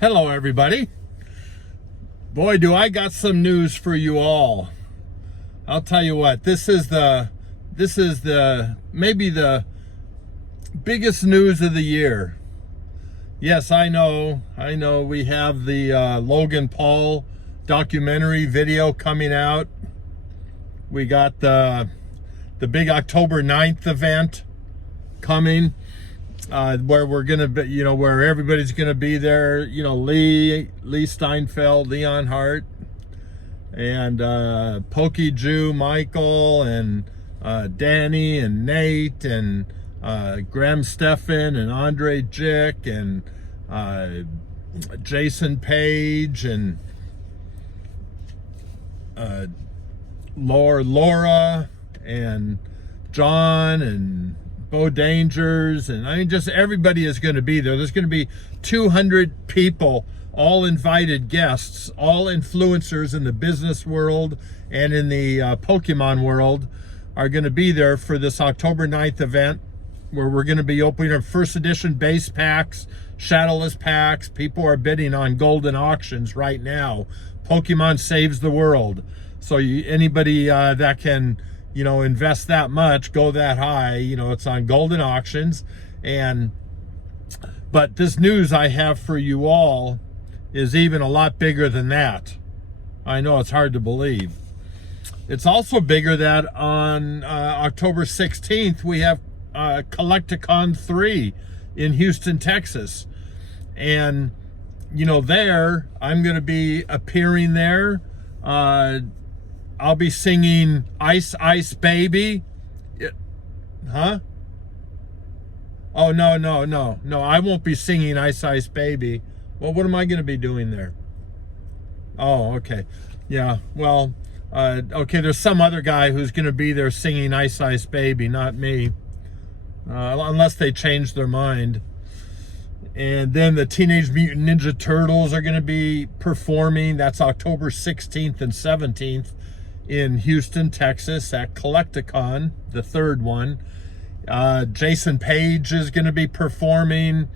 Hello, everybody. Boy, do I got some news for you all. I'll tell you what, this is maybe the biggest news of the year. Yes, I know we have the Logan Paul documentary video coming out. We got the big October 9th event coming. Where we're gonna be, where everybody's gonna be there. Lee Steinfeld, Leon Hart, and PokéZoo, Michael, and Danny, and Nate, and Graham Stephan, and Andre Jick, and Jason Page, and Laura, and John, and Bo Dangers, and I mean, just everybody is going to be there. There's going to be 200 people, all invited guests, all influencers in the business world and in the Pokemon world are going to be there for this October 9th event, where we're going to be opening up first edition base packs, shadowless packs. People are bidding on golden auctions right now. Pokemon saves the world. So anybody that can invest that much, go that high, it's on golden auctions. But this news I have for you all is even a lot bigger than that. I know it's hard to believe. It's also bigger that on October 16th, we have Collecticon 3 in Houston, Texas. And, there, I'm going to be appearing there. I'll be singing Ice Ice Baby. Huh? Oh, no. I won't be singing Ice Ice Baby. Well, what am I going to be doing there? Oh, okay. Yeah, well, okay, there's some other guy who's going to be there singing Ice Ice Baby, not me. Unless they change their mind. And then the Teenage Mutant Ninja Turtles are going to be performing. That's October 16th and 17th. In Houston, Texas at Collecticon, the third one. Jason Page is going to be performing.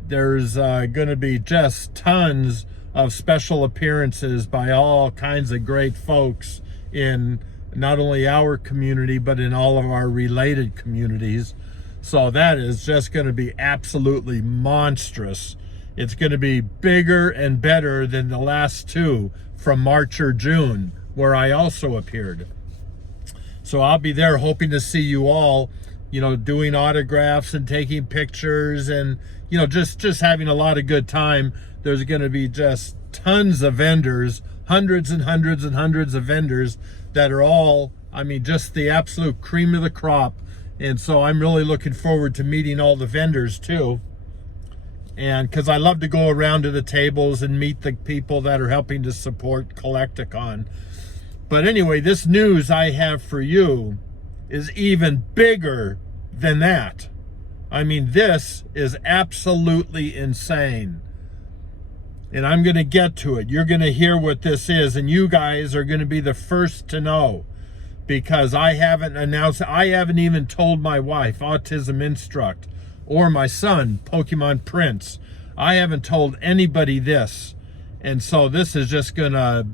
There's going to be just tons of special appearances by all kinds of great folks in not only our community, but in all of our related communities. So that is just going to be absolutely monstrous. It's going to be bigger and better than the last two from March or June, where I also appeared. So I'll be there hoping to see you all, doing autographs and taking pictures and, just having a lot of good time. There's going to be just tons of vendors, hundreds and hundreds and hundreds of vendors that are all, just the absolute cream of the crop. And so I'm really looking forward to meeting all the vendors too. And because I love to go around to the tables and meet the people that are helping to support Collecticon. But anyway, this news I have for you is even bigger than that. This is absolutely insane. And I'm going to get to it. You're going to hear what this is, and you guys are going to be the first to know. Because I haven't even told my wife, Autism Instruct, or my son, Pokemon Prince. I haven't told anybody this. And so this is just going to,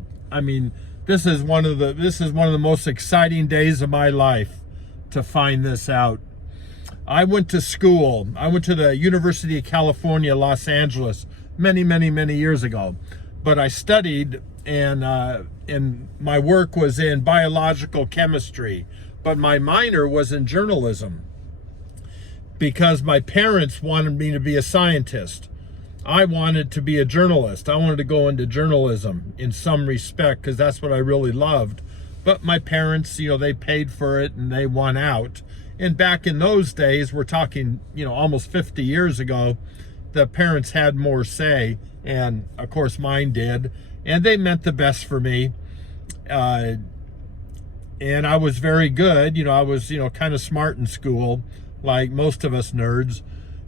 this is one of the most exciting days of my life to find this out. I went to school. I went to the University of California, Los Angeles, many, many, many years ago. But I studied, and my work was in biological chemistry. But my minor was in journalism because my parents wanted me to be a scientist. I wanted to be a journalist. I wanted to go into journalism in some respect because that's what I really loved. But my parents, they paid for it and they won out. And back in those days, we're talking, almost 50 years ago, the parents had more say. And of course mine did. And they meant the best for me. And I was very good. I was, kind of smart in school, like most of us nerds.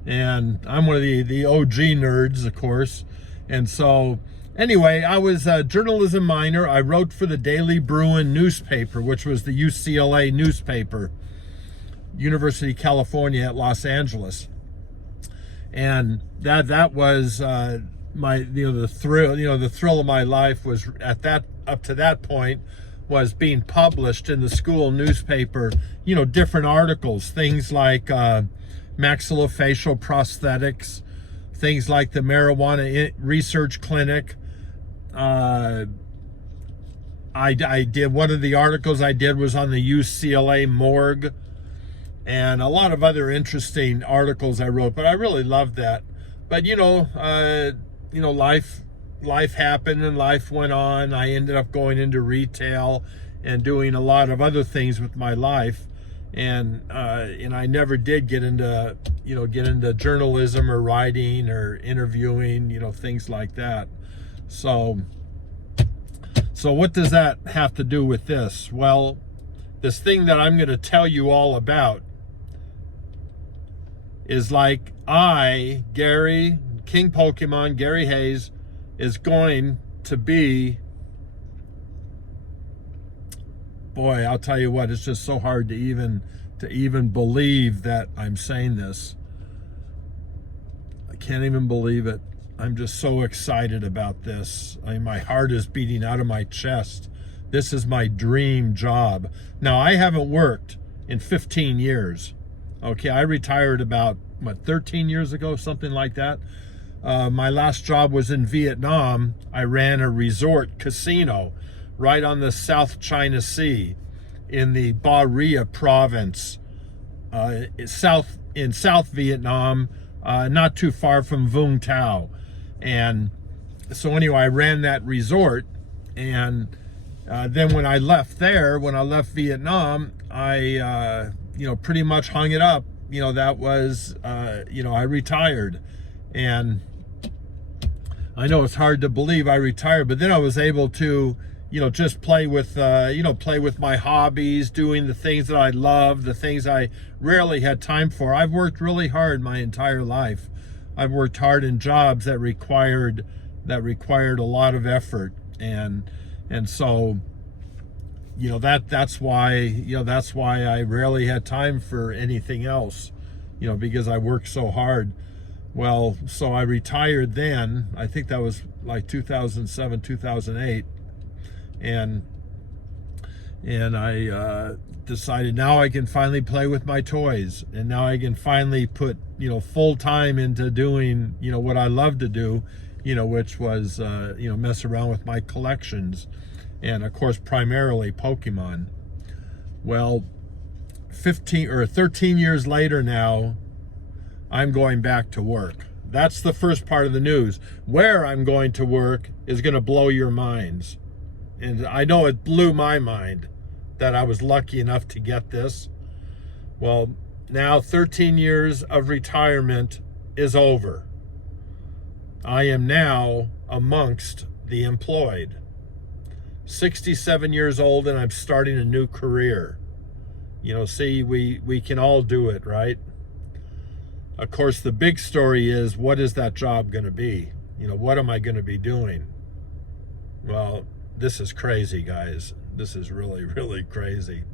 And I'm one of the OG nerds, of course. And so, anyway, I was a journalism minor. I wrote for the Daily Bruin newspaper, which was the UCLA newspaper, University of California at Los Angeles. And that was the thrill of my life was up to that point was being published in the school newspaper, different articles, things like maxillofacial prosthetics, things like the marijuana research clinic. I did, one of the articles I did was on the UCLA morgue, and a lot of other interesting articles I wrote, but I really loved that. But life happened and life went on. I ended up going into retail and doing a lot of other things with my life, and I never did get into journalism or writing or interviewing, things like that. So what does that have to do with this? Well, this thing that I'm going to tell you all about is like Gary, King Pokemon, Gary Haase, is going to be, boy, I'll tell you what, it's just so hard to even believe that I'm saying this. I can't even believe it. I'm just so excited about this. My heart is beating out of my chest. This is my dream job. Now, I haven't worked in 15 years. Okay, I retired about, 13 years ago, something like that. My last job was in Vietnam. I ran a resort casino right on the South China Sea in the Ba Ria province, in South Vietnam, not too far from Vung Tau. And so anyway, I ran that resort, and then when I left Vietnam, I pretty much hung it up. That was I retired. And I know it's hard to believe I retired, but then I was able to just play with my hobbies, doing the things that I love, the things I rarely had time for. I've worked really hard my entire life. I've worked hard in jobs that required a lot of effort, and so that's why I rarely had time for anything else, because I worked so hard. Well, so I retired then. I think that was like 2007, 2008, and I decided now I can finally play with my toys, and now I can finally put full time into doing what I love to do, which was mess around with my collections, and of course primarily Pokemon. Well, 15 or 13 years later now, I'm going back to work. That's the first part of the news. Where I'm going to work is going to blow your minds. And I know it blew my mind that I was lucky enough to get this. Well, now 13 years of retirement is over. I am now amongst the employed. 67 years old, and I'm starting a new career. See, we can all do it, right? Of course, the big story is, what is that job going to be? What am I going to be doing? Well, this is crazy, guys. This is really, really crazy.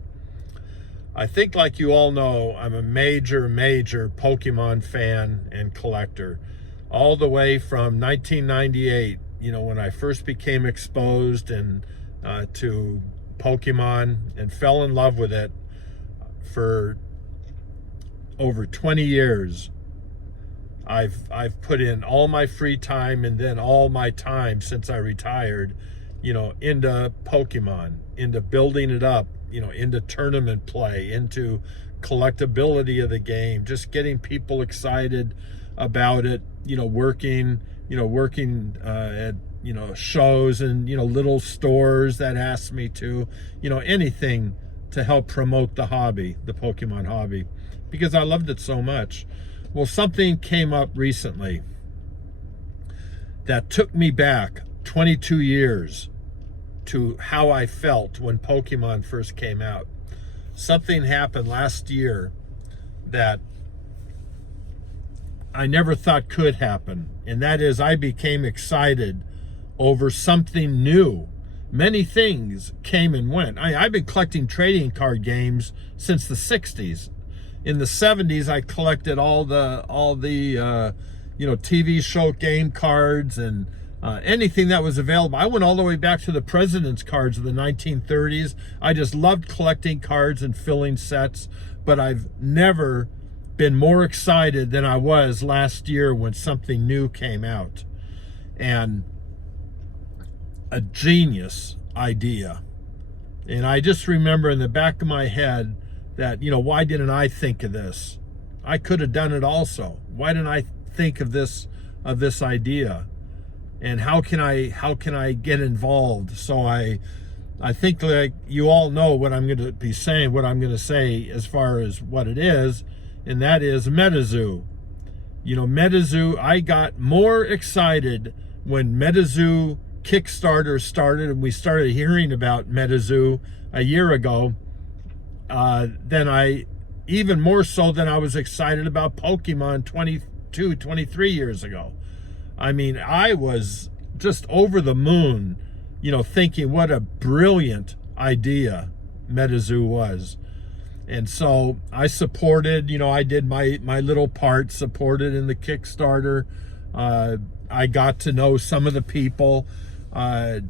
I think, like you all know, I'm a major Pokemon fan and collector. All the way from 1998, when I first became exposed to Pokemon and fell in love with it. For over 20 years, I've put in all my free time and then all my time since I retired, into Pokemon, into building it up, into tournament play, into collectability of the game, just getting people excited about it, working at, shows and, little stores that asked me to, anything to help promote the hobby, the Pokemon hobby, because I loved it so much. Well, something came up recently that took me back 22 years to how I felt when Pokemon first came out. Something happened last year that I never thought could happen, and that is I became excited over something new. Many things came and went. I've been collecting trading card games since the 60s. In the 70s, I collected all the TV show game cards and anything that was available. I went all the way back to the president's cards of the 1930s. I just loved collecting cards and filling sets, but I've never been more excited than I was last year when something new came out. And a genius idea. And I just remember in the back of my head that, why didn't I think of this? I could have done it also. Why didn't I think of this idea? And how can I get involved? So I think, like, you all know what I'm going to be saying, what I'm going to say as far as what it is, and that is MetaZoo. MetaZoo, I got more excited when MetaZoo Kickstarter started and we started hearing about MetaZoo a year ago, even more so than I was excited about Pokemon 23 years ago. I mean, I was just over the moon, thinking what a brilliant idea MetaZoo was. And so I supported, I did my little part, supported in the Kickstarter. I got to know some of the people. I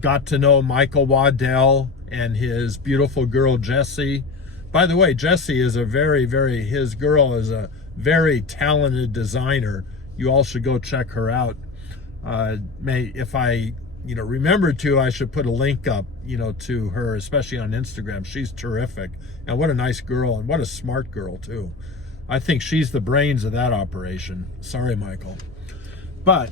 got to know Michael Waddell and his beautiful girl, Jessie. By the way, Jessie is his girl is a very talented designer. You all should go check her out. If I, remember to, I should put a link up, to her, especially on Instagram. She's terrific. And what a nice girl, and what a smart girl too. I think she's the brains of that operation. Sorry, Michael. But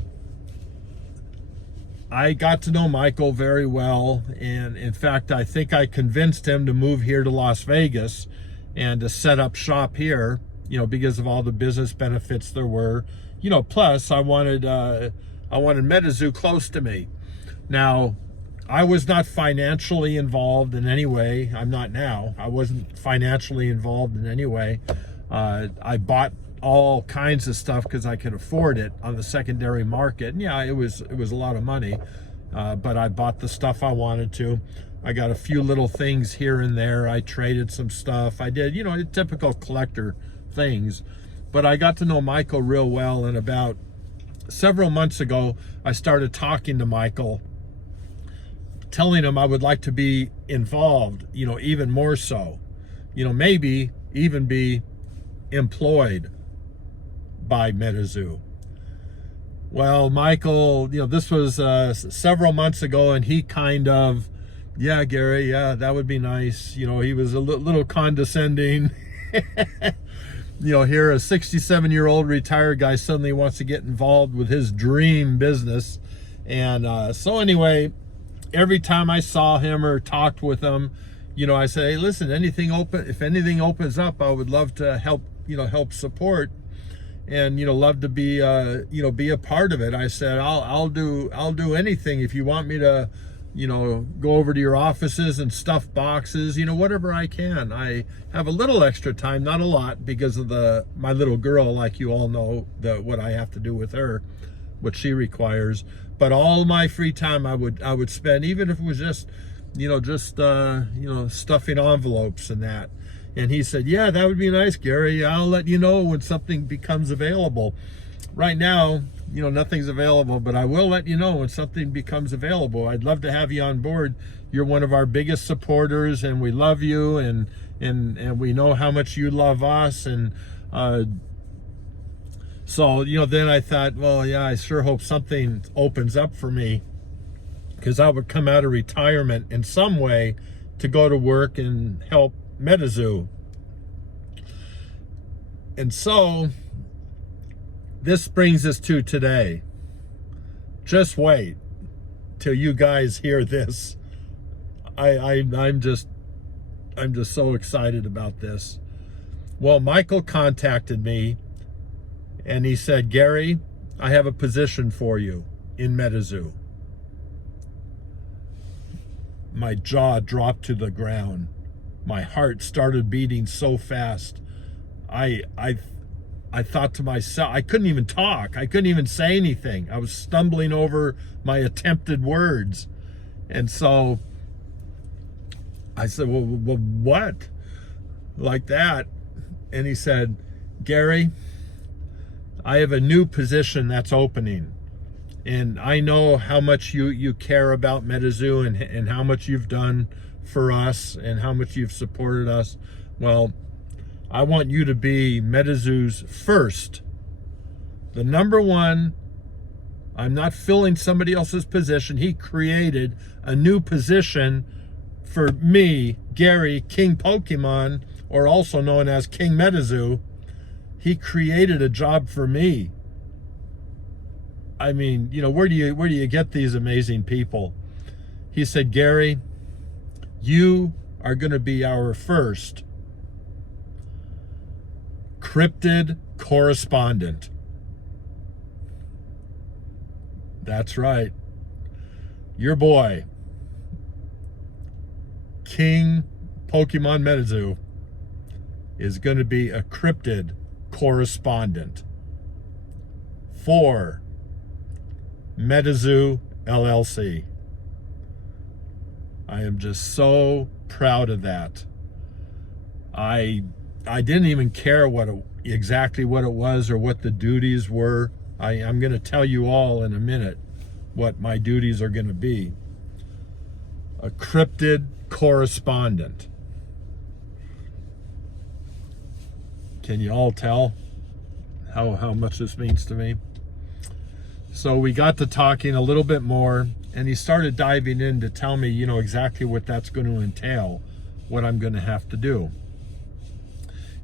I got to know Michael very well, and in fact, I think I convinced him to move here to Las Vegas and to set up shop here, because of all the business benefits there were. Plus I wanted MetaZoo close to me. Now, I was not financially involved in any way. I'm not now. I wasn't financially involved in any way. I bought all kinds of stuff because I could afford it on the secondary market. And yeah, it was a lot of money, but I bought the stuff I wanted to. I got a few little things here and there. I traded some stuff. I did, typical collector things. But I got to know Michael real well, and about several months ago, I started talking to Michael, telling him I would like to be involved, even more so. Maybe even be employed by MetaZoo. Well, Michael, this was several months ago, and he kind of, yeah, Gary, yeah, that would be nice. He was a little condescending. Here a 67-year-old retired guy suddenly wants to get involved with his dream business. And so anyway, every time I saw him or talked with him, I say, hey, listen, if anything opens up, I would love to help, help support. And love to be be a part of it. I said, I'll do anything if you want me to go over to your offices and stuff boxes, whatever I can. I have a little extra time, not a lot, because of my little girl, like you all know, what I have to do with her, what she requires. But all my free time I would spend, even if it was just stuffing envelopes and that. And he said, yeah, that would be nice, Gary. I'll let you know when something becomes available. Right now, nothing's available, but I will let you know when something becomes available. I'd love to have you on board. You're one of our biggest supporters, and we love you, and we know how much you love us. And so, then I thought, well, yeah, I sure hope something opens up for me, because I would come out of retirement in some way to go to work and help MetaZoo. And so this brings us to today. Just wait till you guys hear this. I'm just so excited about this. Well, Michael contacted me and he said, Gary, I have a position for you in MetaZoo. My jaw dropped to the ground. My heart started beating so fast. I thought to myself, I couldn't even talk. I couldn't even say anything. I was stumbling over my attempted words. And so I said, well, what? Like that. And he said, Gary, I have a new position that's opening. And I know how much you care about MetaZoo and how much you've done for us and how much you've supported us. Well, I want you to be MetaZoo's first, the number one. I'm not filling somebody else's position. He created a new position for me, Gary, King Pokemon, or also known as King MetaZoo. He created a job for me. I mean, you know, where do you get these amazing people? He said, Gary, you are going to be our first cryptid correspondent. That's right. Your boy, King Pokemon MetaZoo, is going to be a cryptid correspondent for MetaZoo LLC. I am just so proud of that. I didn't even care exactly what it was or what the duties were. I'm going to tell you all in a minute what my duties are going to be. A cryptid correspondent. Can you all tell how much this means to me? So we got to talking a little bit more, and he started diving in to tell me, you know, exactly what that's going to entail, what I'm going to have to do.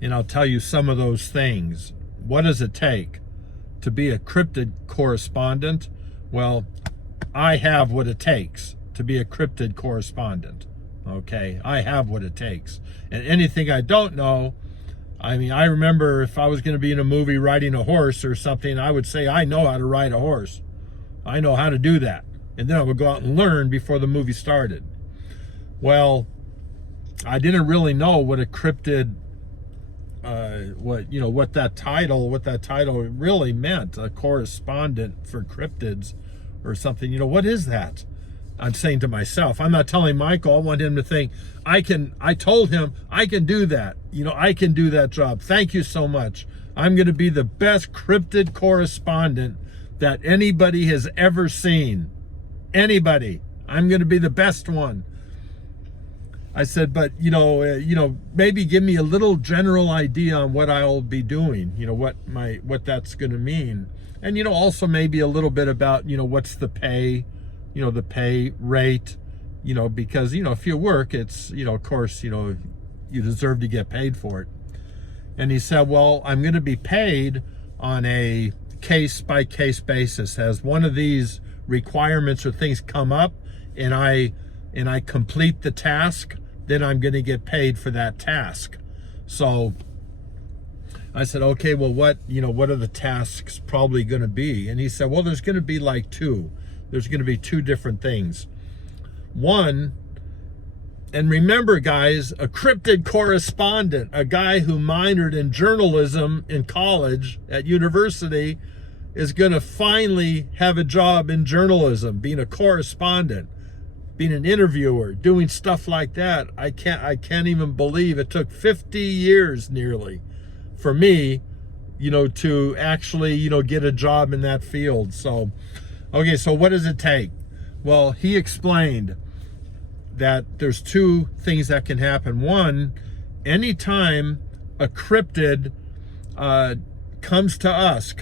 And I'll tell you some of those things. What does it take to be a cryptid correspondent? Well, I have what it takes to be a cryptid correspondent. Okay, I have what it takes. And anything I don't know, I mean, I remember if I was going to be in a movie riding a horse or something, I would say, I know how to ride a horse. I know how to do that. And then I would go out and learn before the movie started. Well, I didn't really know what a cryptid, what that title really meant, a correspondent for cryptids or something. You know, what is that? I'm saying to myself, I'm not telling Michael. I want him to think I told him I can do that. You know, I can do that job. Thank you so much. I'm going to be the best cryptid correspondent that anybody has ever seen. Anybody. I'm going to be the best one. I said, but maybe give me a little general idea on what I'll be doing, what that's going to mean. And, also maybe a little bit about, what's the pay, the pay rate, because, if you work, it's, of course, you deserve to get paid for it. And he said, well, I'm going to be paid on a case-by-case basis. As one of these requirements or things come up and I complete the task, then I'm going to get paid for that task. So I said, okay, well, what are the tasks probably going to be? And he said, well, there's going to be like two. There's going to be two different things. One, and remember, guys, a cryptid correspondent, a guy who minored in journalism in college at university, is going to finally have a job in journalism, being a correspondent, being an interviewer, doing stuff like that. I can't even believe it took 50 years nearly for me, to actually, get a job in that field. So, okay, so what does it take? Well, he explained that there's two things that can happen. One, anytime a cryptid comes to us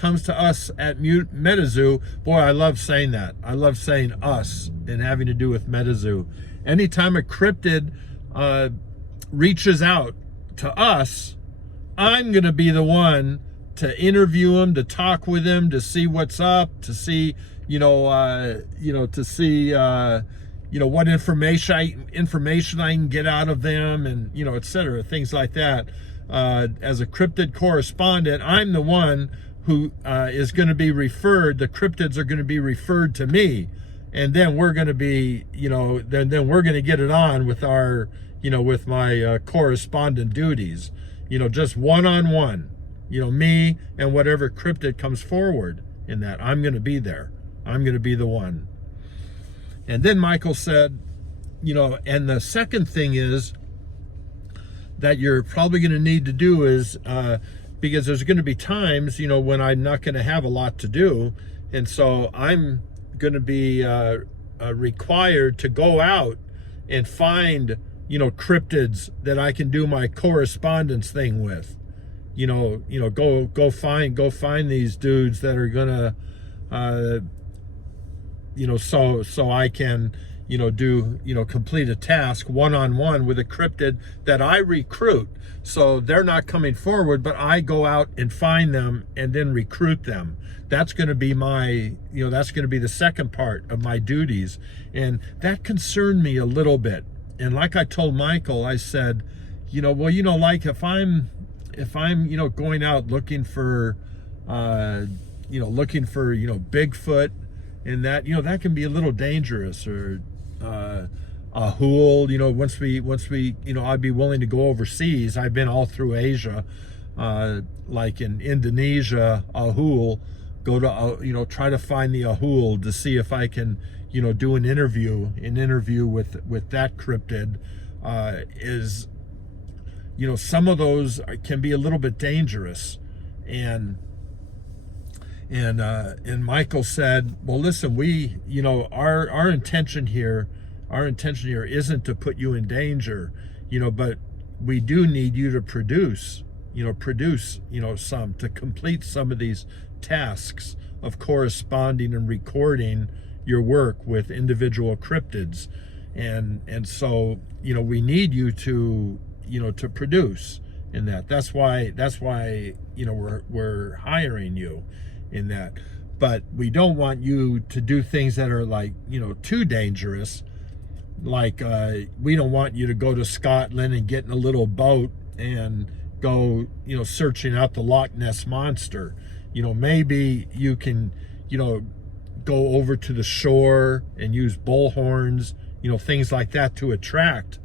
at MetaZoo. Boy, I love saying that. I love saying us and having to do with MetaZoo. Anytime a cryptid reaches out to us, I'm going to be the one to interview him, to talk with him, to see what's up, to see, what information I can get out of them, and et cetera, things like that. As a cryptid correspondent, I'm the one who is going to be referred. The cryptids are going to be referred to me, and then we're going to be, then we're going to get it on with our, with my correspondent duties, just one-on-one, me and whatever cryptid comes forward in that. I'm going to be there. I'm going to be the one. And then Michael said, and the second thing is that you're probably going to need to do is because there's going to be times, you know, when I'm not going to have a lot to do. And so I'm going to be required to go out and find, you know, cryptids that I can do my correspondence thing with. Go find these dudes that are gonna, so I can, complete a task one-on-one with a cryptid that I recruit. So they're not coming forward, but I go out and find them and then recruit them. That's going to be that's going to be the second part of my duties. And that concerned me a little bit. And like I told Michael, I said, like if I'm going out looking for, Bigfoot, and that can be a little dangerous, or a hool, once we I'd be willing to go overseas. I've been all through Asia, like in Indonesia, a hool, go to, try to find the ahool to see if I can, do an interview with that cryptid. Is, some of those can be a little bit dangerous. And Michael said, well, listen, we, our intention here isn't to put you in danger, but we do need you to produce some, to complete some of these tasks of corresponding and recording your work with individual cryptids. And so, we need you to produce in that. That's why, we're hiring you in that. But we don't want you to do things that are like, too dangerous. Like, we don't want you to go to Scotland and get in a little boat and go, searching out the Loch Ness Monster. Maybe you can, go over to the shore and use bullhorns, things like that to attract,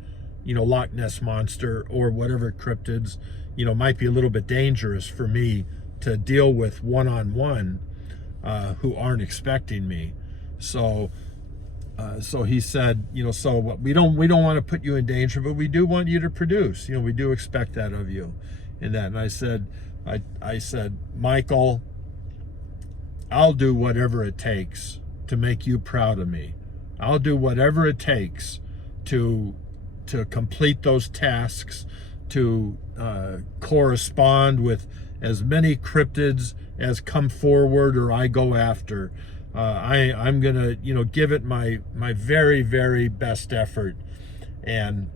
Loch Ness Monster or whatever cryptids, might be a little bit dangerous for me to deal with one-on-one, who aren't expecting me. So he said, so we don't want to put you in danger, but we do want you to produce. We do expect that of you, and that. And I said, Michael, I'll do whatever it takes to make you proud of me. I'll do whatever it takes to complete those tasks, to correspond with as many cryptids as come forward or I go after. I'm gonna, give it my very, very best effort, and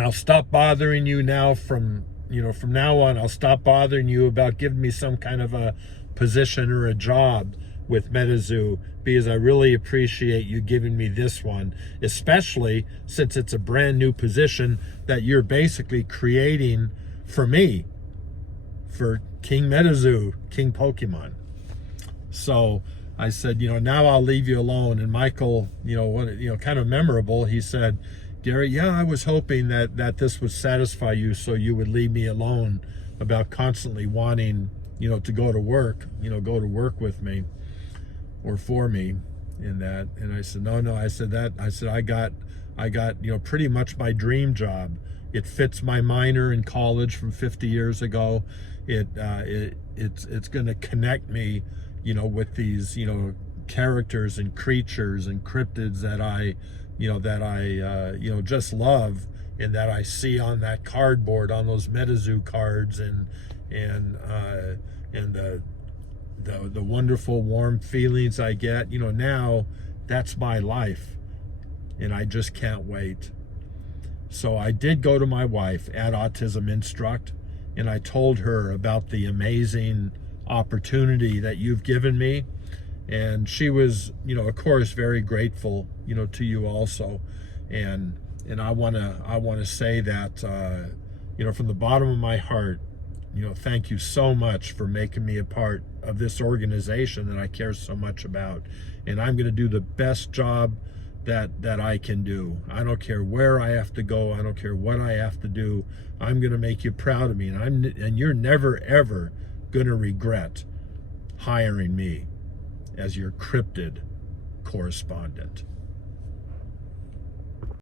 I'll stop bothering you now. From now on, I'll stop bothering you about giving me some kind of a position or a job with MetaZoo, because I really appreciate you giving me this one, especially since it's a brand new position that you're basically creating for me, for King MetaZoo, King Pokemon. So I said, now I'll leave you alone. And Michael, kind of memorable, he said, Gary, yeah, I was hoping that this would satisfy you, so you would leave me alone about constantly wanting, to go to work with me or for me in that. And I said, no, I said, I got, pretty much my dream job. It fits my minor in college from 50 years ago. It's going to connect me, with these, characters and creatures and cryptids that I just love, and that I see on that cardboard, on those MetaZoo cards, and the wonderful warm feelings I get. Now that's my life, and I just can't wait. So I did go to my wife at Autism Instruct, and I told her about the amazing opportunity that you've given me. And she was, of course, very grateful, to you also. And I want to say that, from the bottom of my heart, thank you so much for making me a part of this organization that I care so much about. And I'm going to do the best job that I can do. I don't care where I have to go. I don't care what I have to do. I'm going to make you proud of me. And you're never, ever going to regret hiring me as your cryptid correspondent.